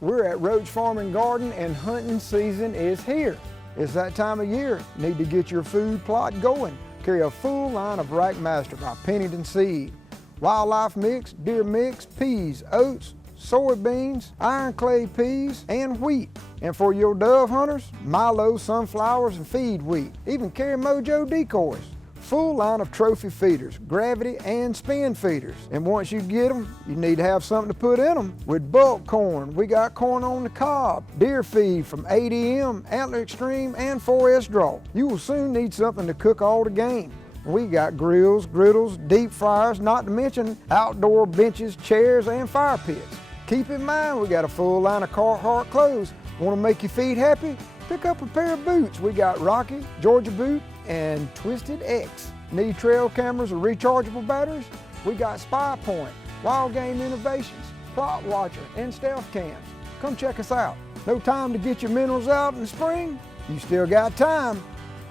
We're at Roach Farm and Garden and hunting season is here. It's that time of year. Need to get your food plot going. Carry a full line of Rackmaster by Pennington Seed. Wildlife mix, deer mix, peas, oats, soybeans, iron clay peas, and wheat. And for your dove hunters, Milo, sunflowers, and feed wheat. Even carry Mojo decoys. Full line of trophy feeders, gravity and spin feeders. And once you get them, you need to have something to put in them. With bulk corn, we got corn on the cob, deer feed from ADM, Antler Extreme, and 4S Draw. You will soon need something to cook all the game. We got grills, griddles, deep fryers, not to mention outdoor benches, chairs, and fire pits. Keep in mind, we got a full line of Carhartt clothes. Want to make your feet happy? Pick up a pair of boots. We got Rocky, Georgia Boot, and Twisted X. Need trail cameras or rechargeable batteries? We got Spy Point, Wild Game Innovations, Plot Watcher, and Stealth Cams. Come check us out. No time to get your minerals out in the spring? You still got time.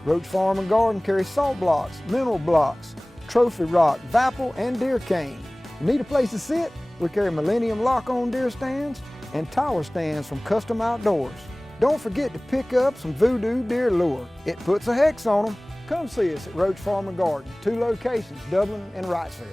Roach Farm and Garden carries salt blocks, mineral blocks, trophy rock, Vapple, and deer cane. Need a place to sit? We carry Millennium lock-on deer stands and tower stands from Custom Outdoors. Don't forget to pick up some Voodoo deer lure. It puts a hex on them. Come see us at Roach Farm and Garden, 2 locations, Dublin and Wrightsville.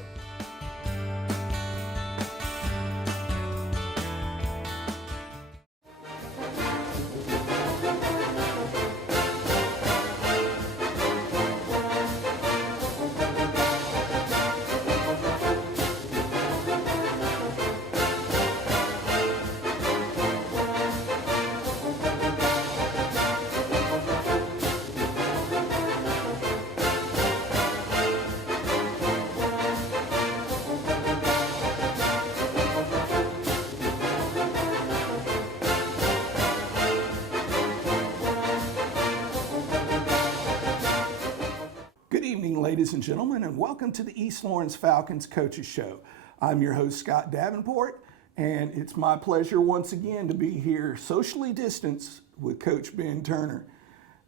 Ladies and gentlemen, and welcome to the East Lawrence Falcons Coaches Show. I'm your host, Scott Davenport, and it's my pleasure once again to be here socially distanced with Coach Ben Turner.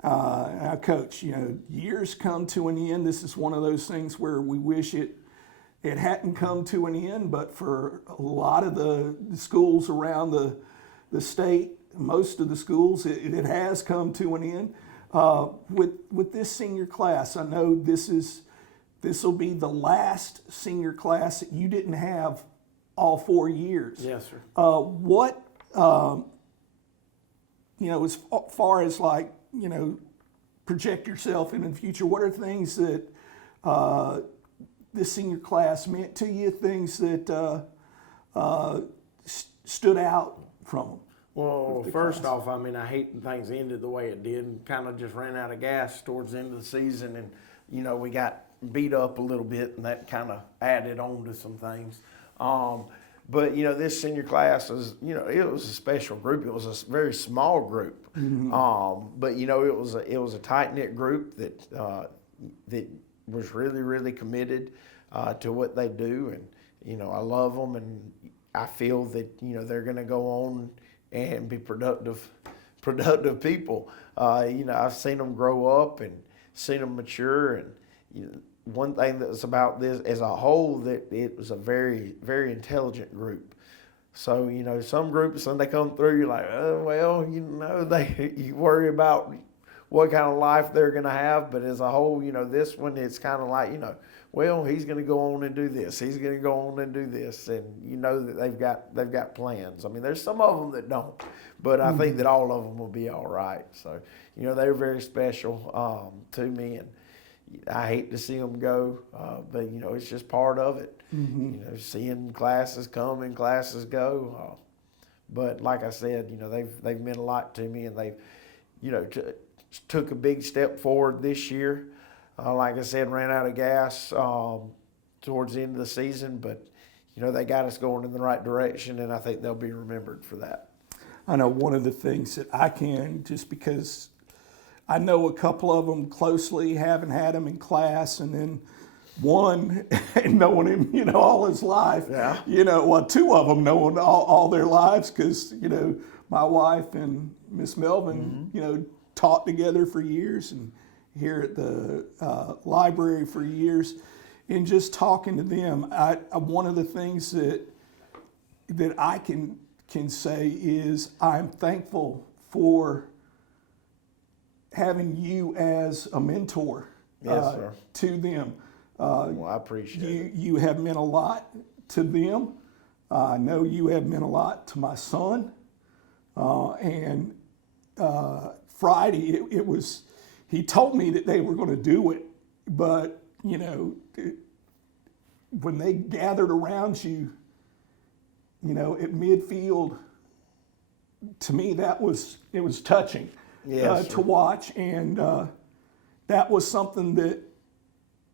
Now, Coach, years come to an end. This is one of those things where we wish it hadn't come to an end, but for a lot of the schools around the state, most of the schools, it has come to an end. With this senior class, I know this will be the last senior class that you didn't have all 4 years. Yes, sir. What as far as project yourself into the future, what are things that this senior class meant to you? Things that stood out from them? Well, first off, I hate things ended the way it did. Kind of just ran out of gas towards the end of the season, and we got beat up a little bit, and that kind of added on to some things. But this senior class is, it was a special group. It was a very small group, but it was a tight knit group that was really, really committed to what they do, and I love them, and I feel that they're going to go on and be productive people. I've seen them grow up and seen them mature. And one thing that's about this as a whole, that it was a very, very intelligent group. So, some groups, when they come through, you're like, oh, well, you worry about what kind of life they're going to have. But as a whole, this one, it's kind of like, well, he's going to go on and do this. He's going to go on and do this, and that they've got plans. There's some of them that don't, but I think that all of them will be all right. So, they're very special to me, and I hate to see them go, but it's just part of it. Seeing classes come and classes go. But like I said, they've meant a lot to me, and they've took a big step forward this year. Like I said, ran out of gas towards the end of the season, but they got us going in the right direction, and I think they'll be remembered for that. I know one of the things that I can, just because I know a couple of them closely, haven't had them in class, and then one and knowing him, all his life. Yeah. Two of them knowing all their lives, because my wife and Miss Melvin, taught together for years, and here at the library for years, and just talking to them, one of the things that I can can say is I'm thankful for having you as a mentor Sir. to them. Well, I appreciate it. You have meant a lot to them. I know you have meant a lot to my son. And Friday, it was, he told me that they were going to do it, but, you know, when they gathered around you, you know, at midfield, to me, it was touching to watch. And that was something that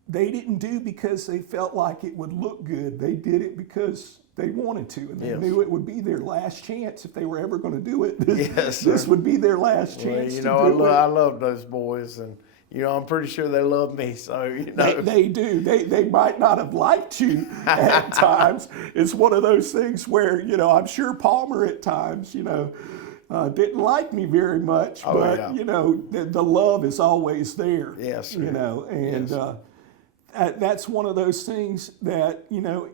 they didn't do because they felt like it would look good. They did it because they wanted to, and they knew it would be their last chance if they were ever going to do it. This would be their last chance. You know, I love those boys, and you know, I'm pretty sure they love me. So you know, they do. They might not have liked you at times. It's one of those things where, you know, I'm sure Palmer at times, you know, didn't like me very much, but you know, the love is always there. Yes, you know, and that's one of those things that, you know,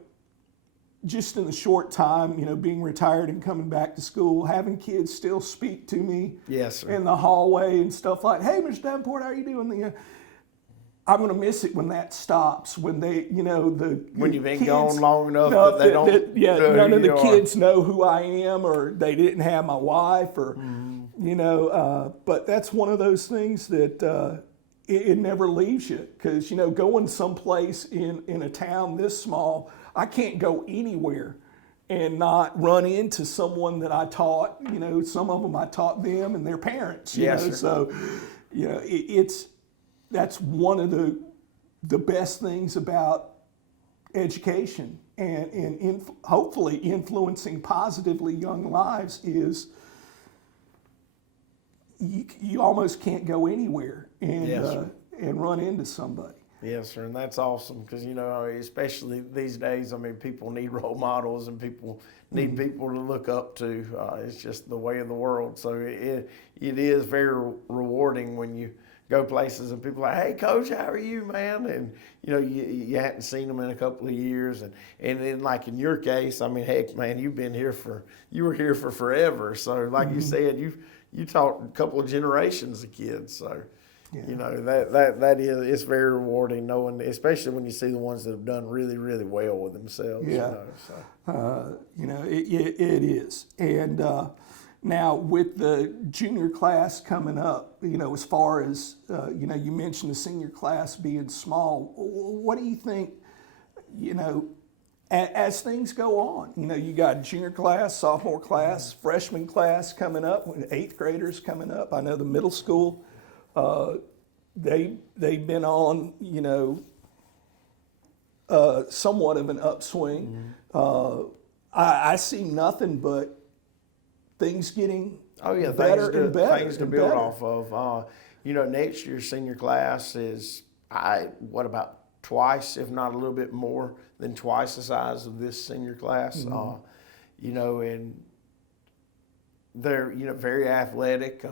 just in the short time, you know, being retired and coming back to school, having kids still speak to me in the hallway and stuff like, hey, Mr. Davenport, how are you doing? I'm going to miss it when that stops, when they, you know, when you've been kids, gone long enough that they don't none of the kids know who I am, or they didn't have my wife, or, you know, but that's one of those things that it never leaves you, because, you know, going someplace in a town this small, I can't go anywhere and not run into someone that I taught. You know, some of them I taught them and their parents. You know, so you know, that's one of the best things about education and hopefully influencing positively young lives is you almost can't go anywhere and run into somebody. Yes, sir, and that's awesome because, you know, especially these days, I mean, people need role models and people need people to look up to. It's just the way of the world. So it is very rewarding when you go places and people are like, hey, Coach, how are you, man? And, you know, you hadn't seen them in a couple of years. And then, like in your case, I mean, heck, man, you were here for forever. So like you said, you taught a couple of generations of kids. So. Yeah. You know, that is, it's very rewarding knowing, especially when you see the ones that have done really, really well with themselves. Yeah. You know, it is. And now with the junior class coming up, you know, as far as, you know, you mentioned the senior class being small. What do you think, you know, as things go on? You know, you got junior class, sophomore class, freshman class coming up, 8th graders coming up. I know the middle school, they've been on, you know, somewhat of an upswing. I see nothing but things getting better and better. Things to build off of. You know, next year's senior class is about twice, if not a little bit more than twice the size of this senior class. You know, and they're, you know, very athletic.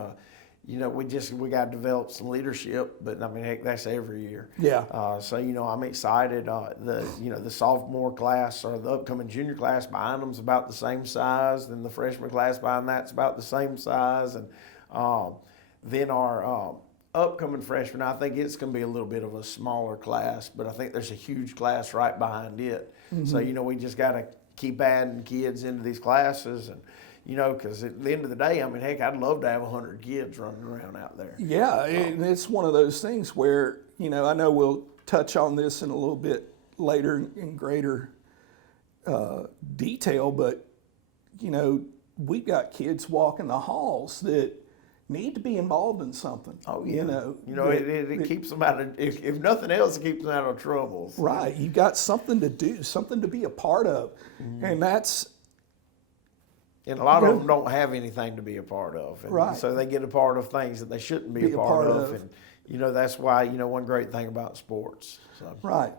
You know, we got to develop some leadership, but I mean, heck, that's every year. Yeah. So, you know, I'm excited. The sophomore class or the upcoming junior class behind them's about the same size. Then the freshman class behind that's about the same size. And then our upcoming freshman, I think it's going to be a little bit of a smaller class, but I think there's a huge class right behind it. So, you know, we just got to keep adding kids into these classes. And, you know, because at the end of the day, I mean, heck, I'd love to have 100 kids running around out there. Yeah, and it's one of those things where, you know, I know we'll touch on this in a little bit later in greater detail, but, you know, we've got kids walking the halls that need to be involved in something. Oh, yeah. You know, it keeps them out of, if nothing else, it keeps them out of trouble. So. Right. You've got something to do, something to be a part of. And that's, and a lot of them don't have anything to be a part of. And right. So they get a part of things that they shouldn't be a part of. And, you know, that's why, you know, one great thing about sports. So. Right.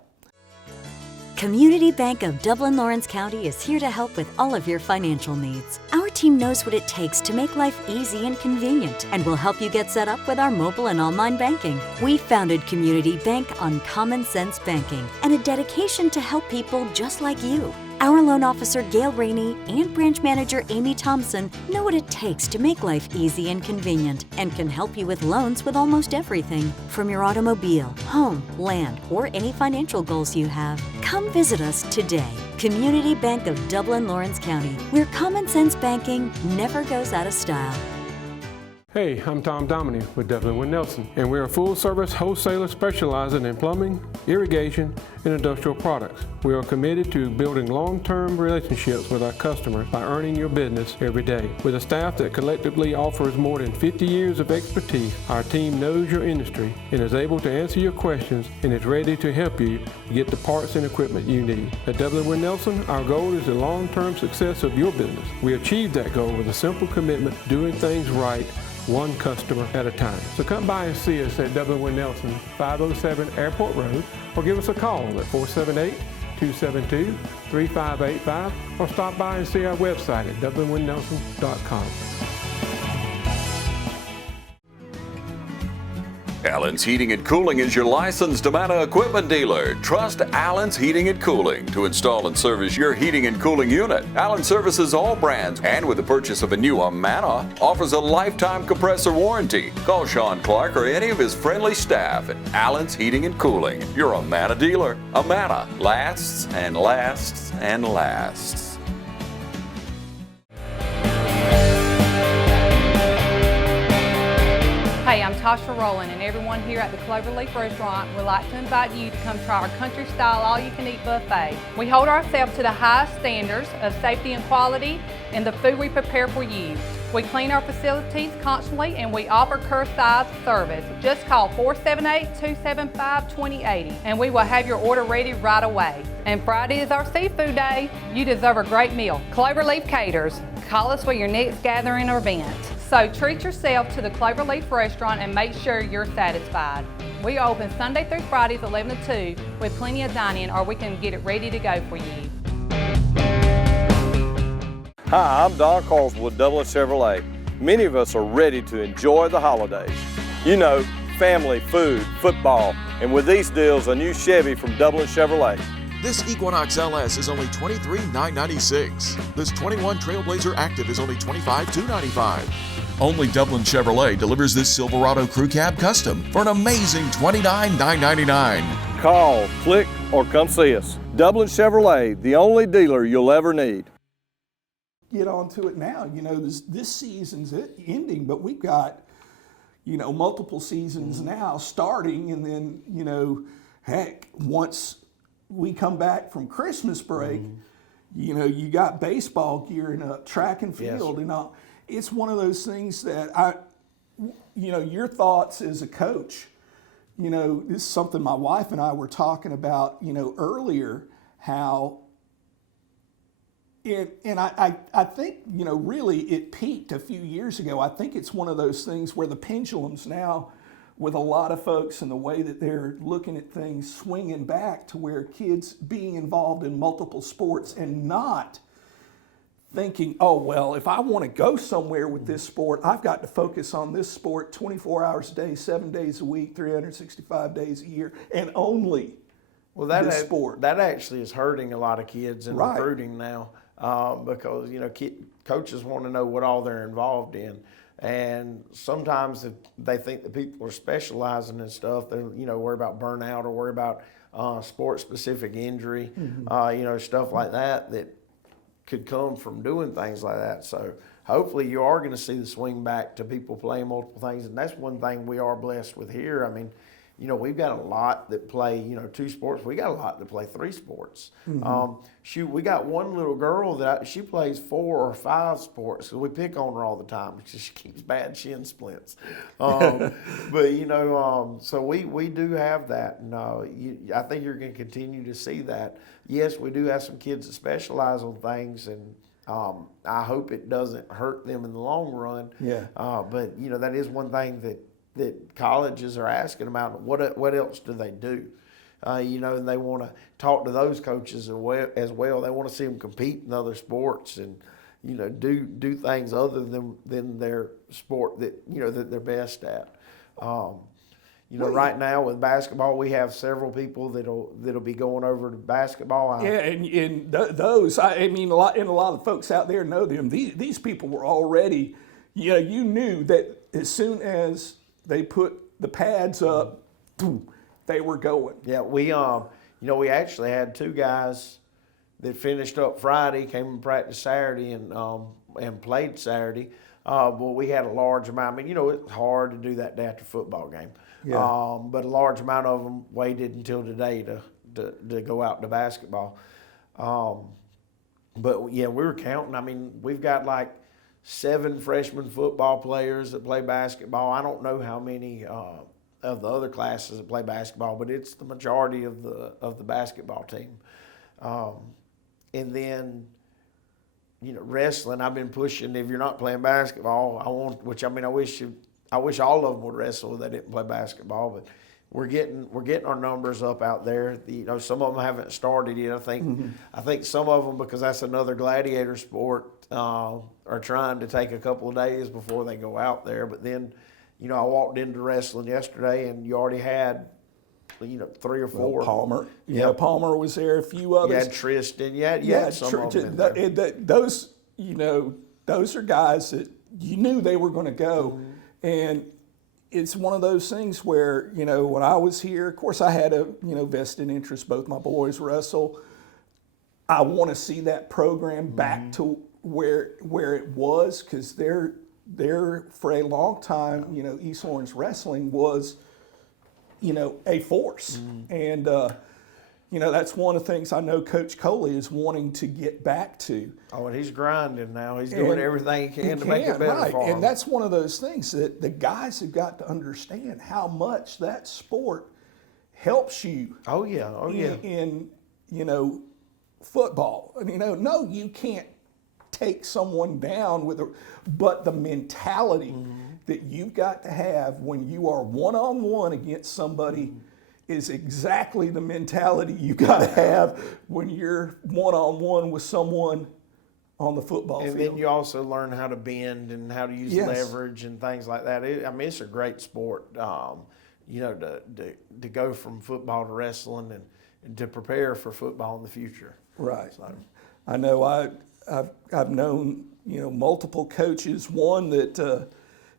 Community Bank of Dublin Lawrence County is here to help with all of your financial needs. Our team knows what it takes to make life easy and convenient and will help you get set up with our mobile and online banking. We founded Community Bank on common sense banking and a dedication to help people just like you. Our loan officer Gail Rainey and branch manager Amy Thompson know what it takes to make life easy and convenient and can help you with loans with almost everything. From your automobile, home, land, or any financial goals you have, come visit us today. Community Bank of Dublin Lawrence County, where common sense banking never goes out of style. Hey, I'm Tom Dominy with Dublin Wind Nelson, and we're a full-service wholesaler specializing in plumbing, irrigation, and industrial products. We are committed to building long-term relationships with our customers by earning your business every day. With a staff that collectively offers more than 50 years of expertise, our team knows your industry and is able to answer your questions and is ready to help you get the parts and equipment you need. At Dublin Wind Nelson, our goal is the long-term success of your business. We achieve that goal with a simple commitment to doing things right, one customer at a time. So come by and see us at Dublin Wind Nelson, 507 Airport Road, or give us a call at 478-272-3585, or stop by and see our website at dublinwindnelson.com. Allen's Heating and Cooling is your licensed Amana equipment dealer. Trust Allen's Heating and Cooling to install and service your heating and cooling unit. Allen services all brands, and with the purchase of a new Amana, offers a lifetime compressor warranty. Call Sean Clark or any of his friendly staff at Allen's Heating and Cooling, your Amana dealer. Amana lasts and lasts and lasts. Hey, I'm Tasha Rowland, and everyone here at the Cloverleaf Restaurant would like to invite you to come try our country-style all-you-can-eat buffet. We hold ourselves to the highest standards of safety and quality in the food we prepare for you. We clean our facilities constantly, and we offer curbside service. Just call 478-275-2080, and we will have your order ready right away. And Friday is our seafood day. You deserve a great meal. Cloverleaf Caters. Call us for your next gathering or event. So treat yourself to the Cloverleaf Restaurant and make sure you're satisfied. We are open Sunday through Fridays 11 to 2 with plenty of dining, or we can get it ready to go for you. Hi, I'm Don Carswell with Dublin Chevrolet. Many of us are ready to enjoy the holidays. You know, family, food, football, and with these deals, a new Chevy from Dublin Chevrolet. This Equinox LS is only $23,996. This 21 Trailblazer Active is only $25,295. Only Dublin Chevrolet delivers this Silverado Crew Cab Custom for an amazing $29,999. Call, click, or come see us. Dublin Chevrolet, the only dealer you'll ever need. Get on to it now. You know, this season's ending, but we've got, you know, multiple seasons now starting, and then, you know, heck, once we come back from Christmas break, you know, you got baseball gearing up, track and field, and all. It's one of those things that you know, your thoughts as a coach, you know, this is something my wife and I were talking about, you know, earlier, how, and I think, you know, really it peaked a few years ago. I think it's one of those things where the pendulum's now, with a lot of folks and the way that they're looking at things, swinging back to where kids being involved in multiple sports and not thinking, oh, well, if I want to go somewhere with this sport, I've got to focus on this sport 24 hours a day, 7 days a week, 365 days a year, and only this sport. That actually is hurting a lot of kids in Right. recruiting now, because, you know, coaches want to know what all they're involved in. And sometimes if they think that people are specializing in stuff, they're, you know, worry about burnout or worry about sport-specific injury, you know, stuff like that could come from doing things like that. So hopefully you are going to see the swing back to people playing multiple things. And that's one thing we are blessed with here. I mean, you know, we've got a lot that play, you know, 2 sports. We got a lot that play 3 sports. Shoot, we got one little girl that she plays 4 or 5 sports. So we pick on her all the time because she keeps bad shin splints. But, you know, so we do have that. And I think you're going to continue to see that. Yes, we do have some kids that specialize on things, and I hope it doesn't hurt them in the long run. Yeah. But, you know, that is one thing that colleges are asking about. What else do they do? You know, and they want to talk to those coaches as well. They want to see them compete in other sports and, you know, do things other than their sport that, you know, that they're best at. You know, right now with basketball, we have several people that'll be going over to basketball. Yeah, and those, I mean, a lot of folks out there know them. These people were already, you knew that as soon as they put the pads up, they were going. Yeah, we actually had 2 guys that finished up Friday, came and practiced Saturday, and played Saturday. But we had a large amount. I mean, it's hard to do that day after a football game. Yeah. But a large amount of them waited until today to go out to basketball. But yeah, we were counting. I mean, we've got like 7 freshman football players that play basketball. I don't know how many of the other classes that play basketball, but it's the majority of the basketball team. And then, wrestling, I've been pushing. If you're not playing basketball, I wish all of them would wrestle if they didn't play basketball, but we're getting our numbers up out there. Some of them haven't started yet. I think some of them, because that's another gladiator sport, are trying to take a couple of days before they go out there. But then, I walked into wrestling yesterday, and you already had 3 or 4. Palmer. Yeah, Palmer was there, a few others. You had Tristan. You had some of them in there. Those, those are guys that you knew they were going to go. And it's one of those things where, when I was here, of course I had a, vested interest. Both my boys wrestle. I want to see that program back to where it was, because they're for a long time, East Lawrence wrestling was, a force. And, that's one of the things I know Coach Coley is wanting to get back to. Oh, and he's grinding now. He's doing everything he can to make it better for him. And that's one of those things that the guys have got to understand how much that sport helps you. Oh, yeah. In football. No, you can't take someone down but the mentality that you've got to have when you are one-on-one against somebody is exactly the mentality you got to have when you're one-on-one with someone on the football field. And then you also learn how to bend and how to use leverage and things like that. It's a great sport, to go from football to wrestling and to prepare for football in the future. Right. So. I know I've known, multiple coaches, one that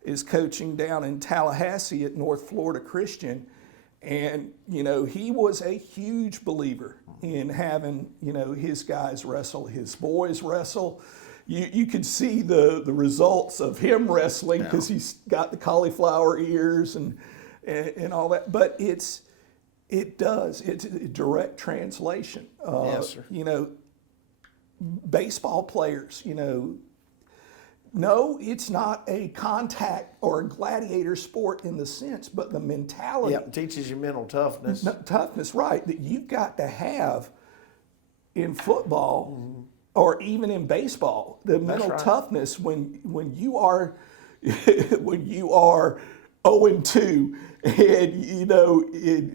is coaching down in Tallahassee at North Florida Christian. And, he was a huge believer in having, his guys wrestle, his boys wrestle. You could see the results of him wrestling because he's got the cauliflower ears and all that. But it's a direct translation. Yes, sir. Baseball players, no, it's not a contact or a gladiator sport in the sense, but the mentality. Yeah, it teaches you mental toughness. Toughness, right, that you've got to have in football or even in baseball. The mental toughness when you are when you are 0-2 and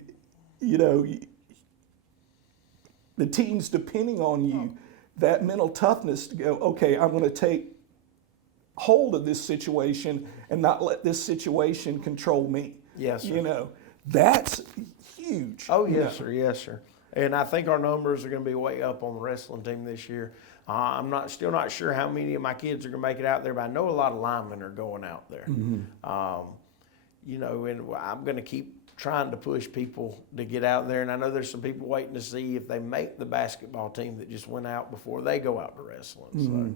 the team's depending on you, that mental toughness to go, okay, I'm going to take hold of this situation and not let this situation control me. Yes, sir. That's huge. Oh, yes, sir. Yes, sir. And I think our numbers are going to be way up on the wrestling team this year. I'm still not sure how many of my kids are going to make it out there, but I know a lot of linemen are going out there. And I'm going to keep trying to push people to get out there. And I know there's some people waiting to see if they make the basketball team that just went out before they go out to wrestling. So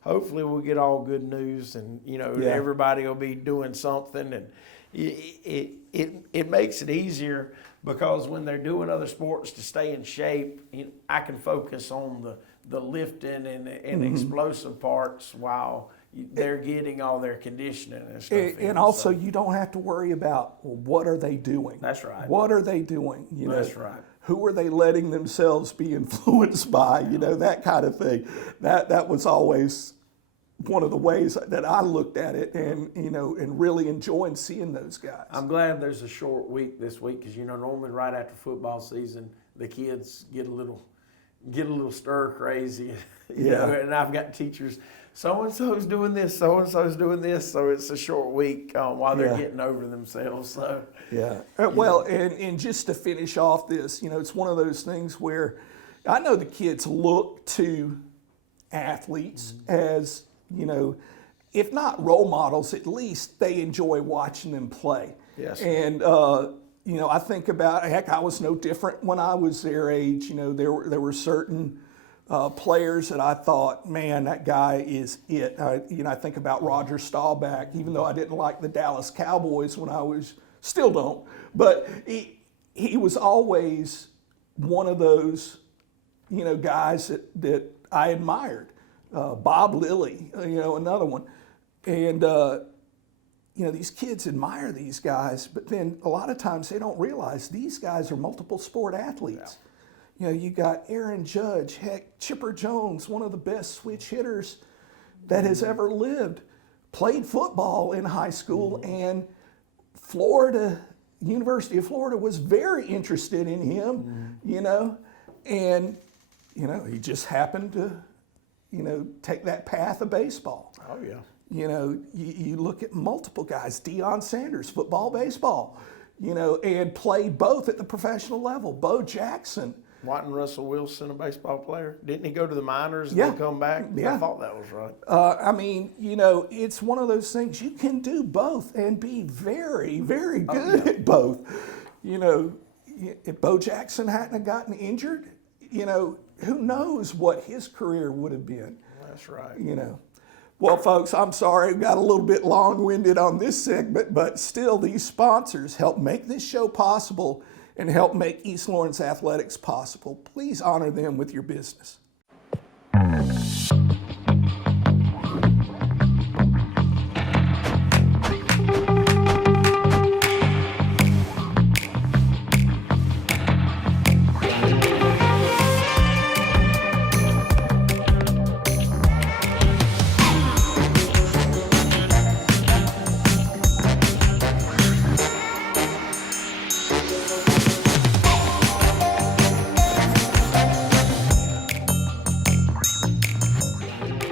hopefully we'll get all good news, and everybody will be doing something, and it makes it easier because when they're doing other sports to stay in shape, I can focus on the lifting and explosive parts while they're getting all their conditioning and stuff. And also, you don't have to worry about, well, what are they doing? That's right. What are they doing? That's right. Who are they letting themselves be influenced by? That kind of thing. That was always one of the ways that I looked at it, and and really enjoying seeing those guys. I'm glad there's a short week this week because normally right after football season the kids get a little stir crazy, and I've got teachers so-and-so's doing this, so-and-so's doing this, so it's a short week while they're getting over themselves. So Yeah. Well, and just to finish off this, it's one of those things where I know the kids look to athletes as, if not role models, at least they enjoy watching them play. Yes. And, I think about, heck, I was no different when I was their age. There were certain players that I thought, man, that guy is it. I think about Roger Staubach, even though I didn't like the Dallas Cowboys when I was, still don't, but he was always one of those, guys that I admired. Bob Lilly, another one. And, these kids admire these guys, but then a lot of times they don't realize these guys are multiple sport athletes. Yeah. You got Aaron Judge, heck, Chipper Jones, one of the best switch hitters that has ever lived, played football in high school, and University of Florida was very interested in him, and, he just happened to, take that path of baseball. Oh, yeah. You look at multiple guys, Deion Sanders, football, baseball, and played both at the professional level. Bo Jackson. Wasn't Russell Wilson a baseball player? Didn't he go to the minors and Yeah. then come back? Yeah. I thought that was right. It's one of those things, you can do both and be very, very good at both. If Bo Jackson hadn't have gotten injured, who knows what his career would have been. That's right. Well, folks, I'm sorry, we got a little bit long-winded on this segment, but still, these sponsors help make this show possible and help make East Lawrence athletics possible. Please honor them with your business.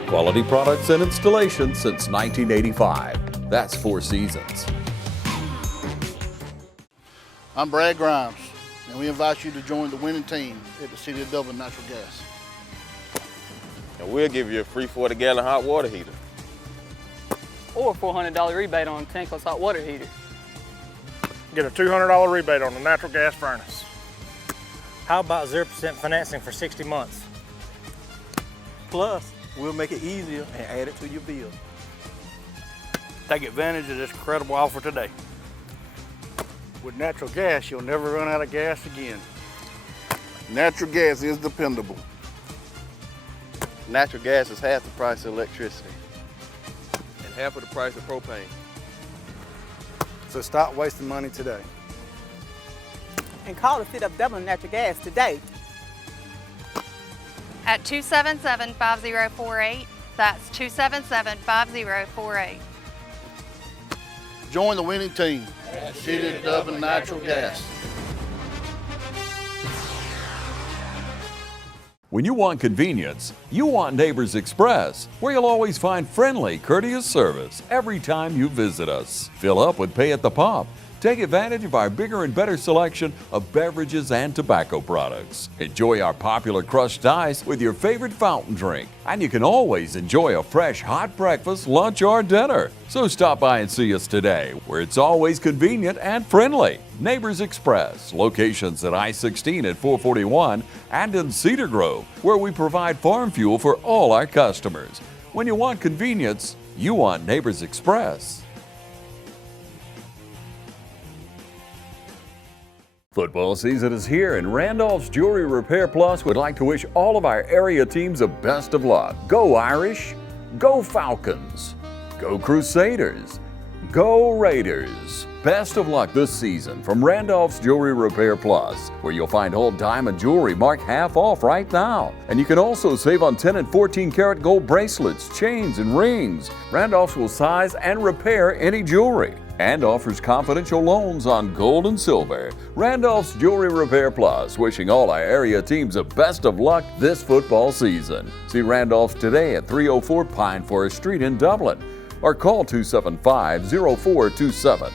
Quality products and installations since 1985. That's 4 Seasons. I'm Brad Grimes, and we invite you to join the winning team at the City of Dublin Natural Gas. And we'll give you a free 40-gallon hot water heater. Or a $400 rebate on a tankless hot water heater. Get a $200 rebate on the natural gas furnace. How about 0% financing for 60 months? Plus, we'll make it easier and add it to your bill. Take advantage of this incredible offer today. With natural gas, you'll never run out of gas again. Natural gas is dependable. Natural gas is half the price of electricity. And half of the price of propane. So stop wasting money today. And call the City of Dublin Natural Gas today. At 277-5048. That's 277-5048. Join the winning team at City of Dublin Natural Gas. When you want convenience, you want Neighbors Express, where you'll always find friendly, courteous service every time you visit us. Fill up with pay at the pump. Take advantage of our bigger and better selection of beverages and tobacco products. Enjoy our popular crushed ice with your favorite fountain drink. And you can always enjoy a fresh hot breakfast, lunch, or dinner. So stop by and see us today, where it's always convenient and friendly. Neighbors Express, locations at I-16 at 441 and in Cedar Grove, where we provide farm fuel for all our customers. When you want convenience, you want Neighbors Express. Football season is here, and Randolph's Jewelry Repair Plus would like to wish all of our area teams the best of luck. Go Irish, go Falcons, go Crusaders, go Raiders. Best of luck this season from Randolph's Jewelry Repair Plus, where you'll find old diamond jewelry marked half off right now. And you can also save on 10 and 14 karat gold bracelets, chains, and rings. Randolph's will size and repair any jewelry. and offers confidential loans on gold and silver. Randolph's Jewelry Repair Plus, wishing all our area teams the best of luck this football season. See Randolph's today at 304 Pine Forest Street in Dublin, or call 275-0427.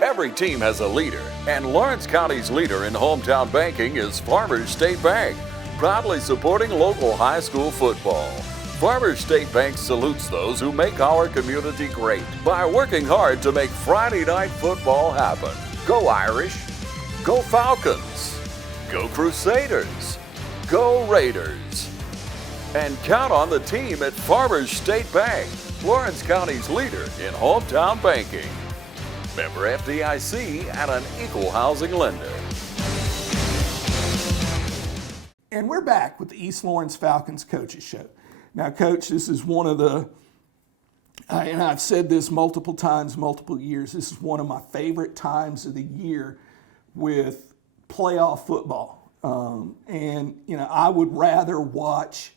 Every team has a leader, and Lawrence County's leader in hometown banking is Farmers State Bank, proudly supporting local high school football. Farmers State Bank salutes those who make our community great by working hard to make Friday night football happen. Go Irish, go Falcons, go Crusaders, go Raiders. And count on the team at Farmers State Bank, Lawrence County's leader in hometown banking. Member FDIC and an equal housing lender. And we're back with the East Lawrence Falcons Coaches Show. Now, Coach, this is one of the, and I've said this multiple times, multiple years, this is one of my favorite times of the year with playoff football. And, you know, I would rather watch,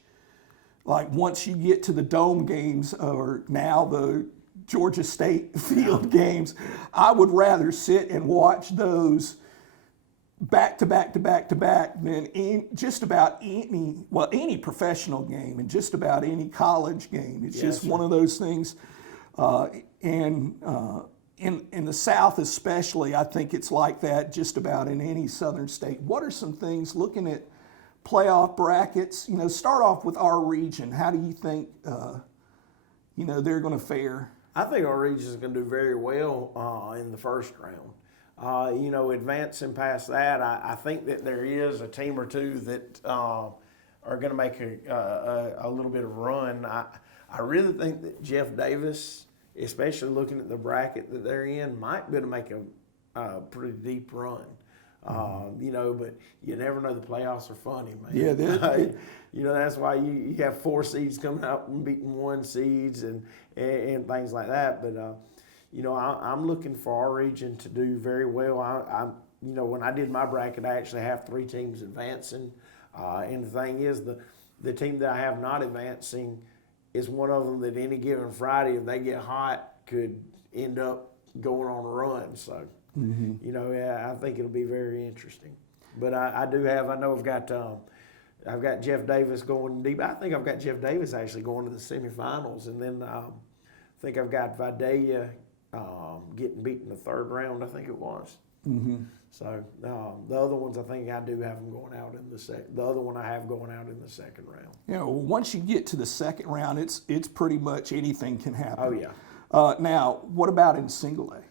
like, once you get to the dome games or now the Georgia State field games, I would rather sit and watch those back to back to back to back than in just about any professional game and just about any college game. It's just one of those things. In the South especially, I think it's like that just about in any southern state. What are some things, looking at playoff brackets, you know, start off with our region. How do you think, you know, they're going to fare? I think our region is going to do very well in the first round. You know, advancing past that, I think that there is a team or two that are going to make a little bit of a run. I really think that Jeff Davis, especially looking at the bracket that they're in, might be able to make a pretty deep run. You know, but you never know. The playoffs are funny, man. Yeah, you know, that's why you have 4 seeds coming out and beating 1 seeds and things like that. But you know, I'm looking for our region to do very well. You know, when I did my bracket, I actually have 3 teams advancing. And the thing is, the team that I have not advancing is one of them that any given Friday, if they get hot, could end up going on a run. So. You know, yeah, I think it'll be very interesting. But I know I've got Jeff Davis going deep. I think I've got Jeff Davis actually going to the semifinals, and then I think I've got Vidalia getting beat in the 3rd round. I think it was. So the other ones, I think I do have them going out in the second. The other one I have going out in the 2nd round. You know, once you get to the 2nd round, it's pretty much anything can happen. Oh yeah. Now, what about in single A?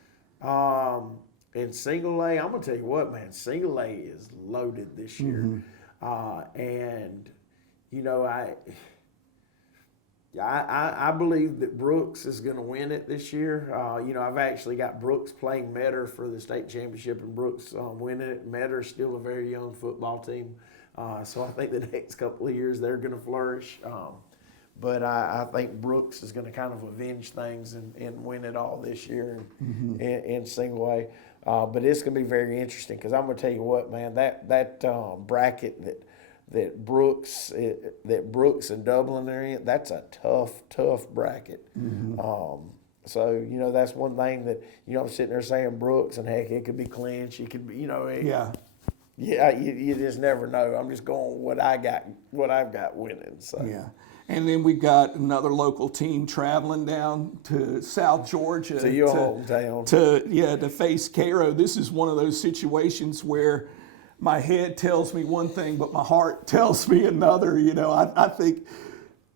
In single A, I'm gonna tell you what, man. Single A is loaded this year, and you know, I believe that Brooks is gonna win it this year. You know, I've actually got Brooks playing Metter for the state championship, and Brooks winning it. Metter's still a very young football team, so I think the next couple of years they're gonna flourish. But I think Brooks is going to kind of avenge things and win it all this year in single A. But it's going to be very interesting because I'm going to tell you what, man, that bracket that Brooks and Dublin are in, that's a tough bracket. So, you know, that's one thing that, you know, I'm sitting there saying Brooks, and heck, it could be clinch. It could be, you know. Yeah, you just never know. I'm just going what I've got winning. So. Yeah. And then we've got another local team traveling down to South Georgia. To your hometown. To face Cairo. This is one of those situations where my head tells me one thing, but my heart tells me another. You know, I think,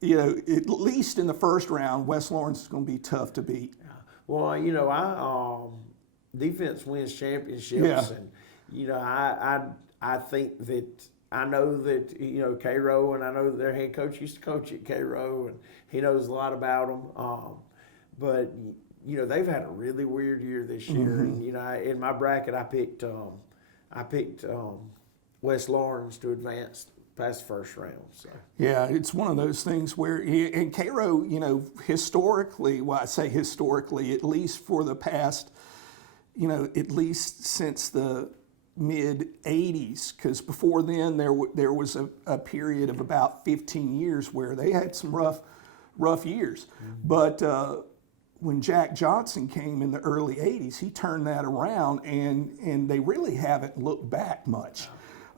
you know, at least in the 1st round, West Lawrence is going to be tough to beat. Well, you know, defense wins championships, and you know, I think that. I know that, you know, Cairo, and I know that their head coach used to coach at Cairo, and he knows a lot about them. But, you know, they've had a really weird year this year. And, you know, in my bracket, I picked West Lawrence to advance past the 1st round. So. Yeah, it's one of those things where, and Cairo, you know, historically, well, I say historically, at least for the past, you know, at least since the mid-'80s, because before then there was a period of about 15 years where they had some rough years. But when Jack Johnson came in the early 80s, he turned that around, and they really haven't looked back much.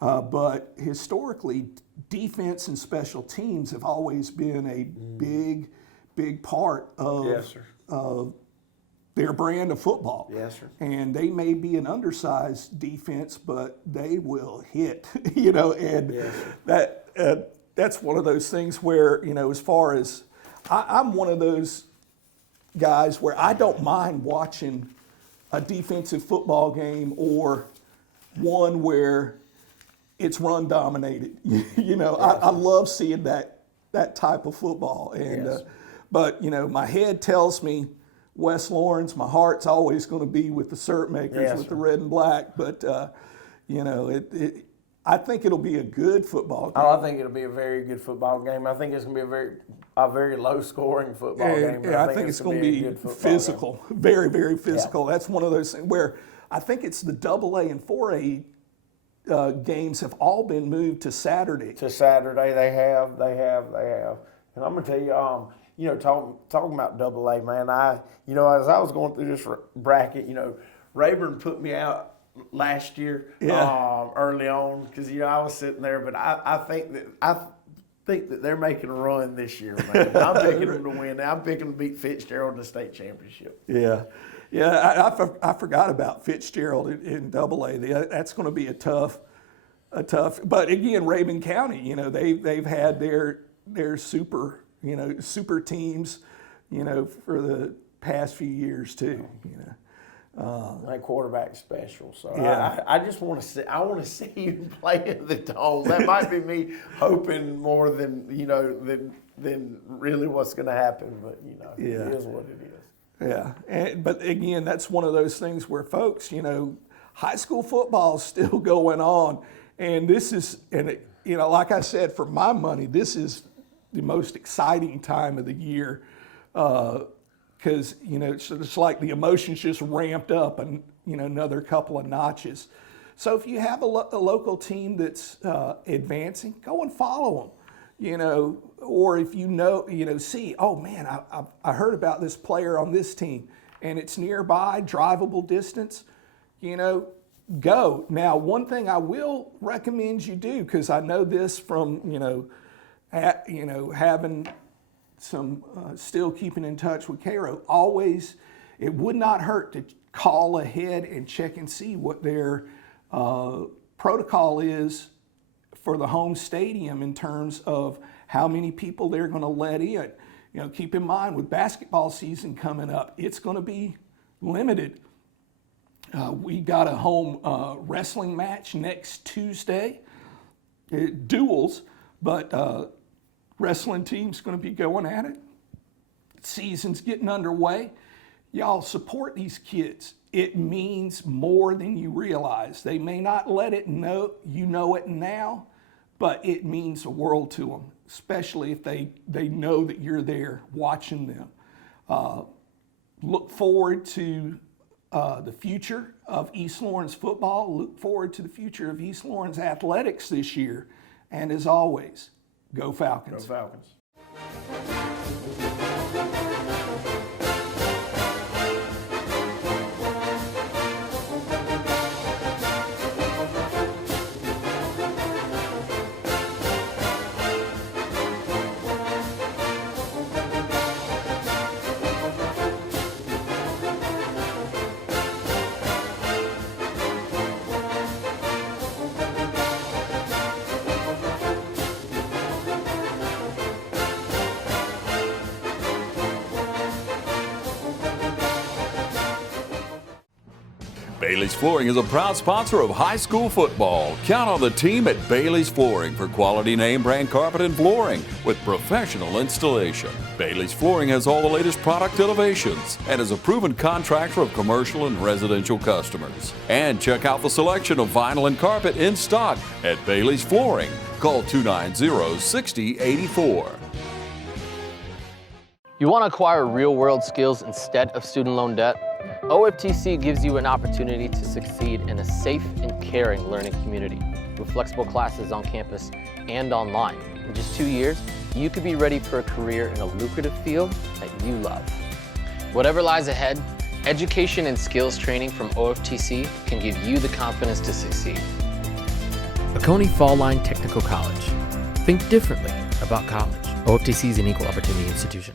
But historically, defense and special teams have always been a big part of, of their brand of football. Yes, sir. And they may be an undersized defense, but they will hit, and that's one of those things where, as far as, I'm one of those guys where I don't mind watching a defensive football game or one where it's run dominated. I love seeing that type of football. And but my head tells me West Lawrence. My heart's always going to be with the Cert Makers, with the red and black. But I think it'll be a good football game. Oh, I think it'll be a very good football game. I think it's going to be a very low-scoring football game. Yeah, I think it's going to be physical, very, very physical. That's one of those things where I think it's the AA and 4A games have all been moved to Saturday. To Saturday, they have. And I'm going to tell you, talking about AA, man, as I was going through this bracket, Rayburn put me out last year early on because I was sitting there, but I think that they're making a run this year, man. I'm picking them to win. I'm picking to beat Fitzgerald in the state championship. I forgot about Fitzgerald in AA. That's going to be a tough. But again, Rabun County, they've had their super teams, for the past few years too. That quarterback special. So I just want to see. I want to see you play in the dome. That might be me hoping more than than really what's going to happen. But it is what it is. Yeah, but again, that's one of those things where folks, high school football is still going on, and this is, like I said, for my money, this is the most exciting time of the year. Because it's like the emotions just ramped up and another couple of notches. So if you have a local team that's advancing, go and follow them. Or if see, oh man, I heard about this player on this team, and it's nearby, drivable distance. Go. Now, one thing I will recommend you do, because I know this from having some still keeping in touch with Cairo, always, it would not hurt to call ahead and check and see what their protocol is for the home stadium in terms of how many people they're going to let in. Keep in mind with basketball season coming up, it's going to be limited. We got a home wrestling match next Tuesday, duels, but wrestling team's going to be going at it. Season's getting underway. Y'all support these kids. It means more than you realize. They may not let it know it now, but it means the world to them, especially if they know that you're there watching them. Look forward to the future of East Lawrence football. Look forward to the future of East Lawrence athletics this year. And as always, go Falcons. Go Falcons. Bailey's Flooring is a proud sponsor of high school football. Count on the team at Bailey's Flooring for quality name brand carpet and flooring with professional installation. Bailey's Flooring has all the latest product innovations and is a proven contractor of commercial and residential customers. And check out the selection of vinyl and carpet in stock at Bailey's Flooring. Call 290-6084. You want to acquire real-world skills instead of student loan debt? OFTC gives you an opportunity to succeed in a safe and caring learning community with flexible classes on campus and online. In just 2 years, you could be ready for a career in a lucrative field that you love. Whatever lies ahead, education and skills training from OFTC can give you the confidence to succeed. Oconee Fall Line Technical College. Think differently about college. OFTC is an equal opportunity institution.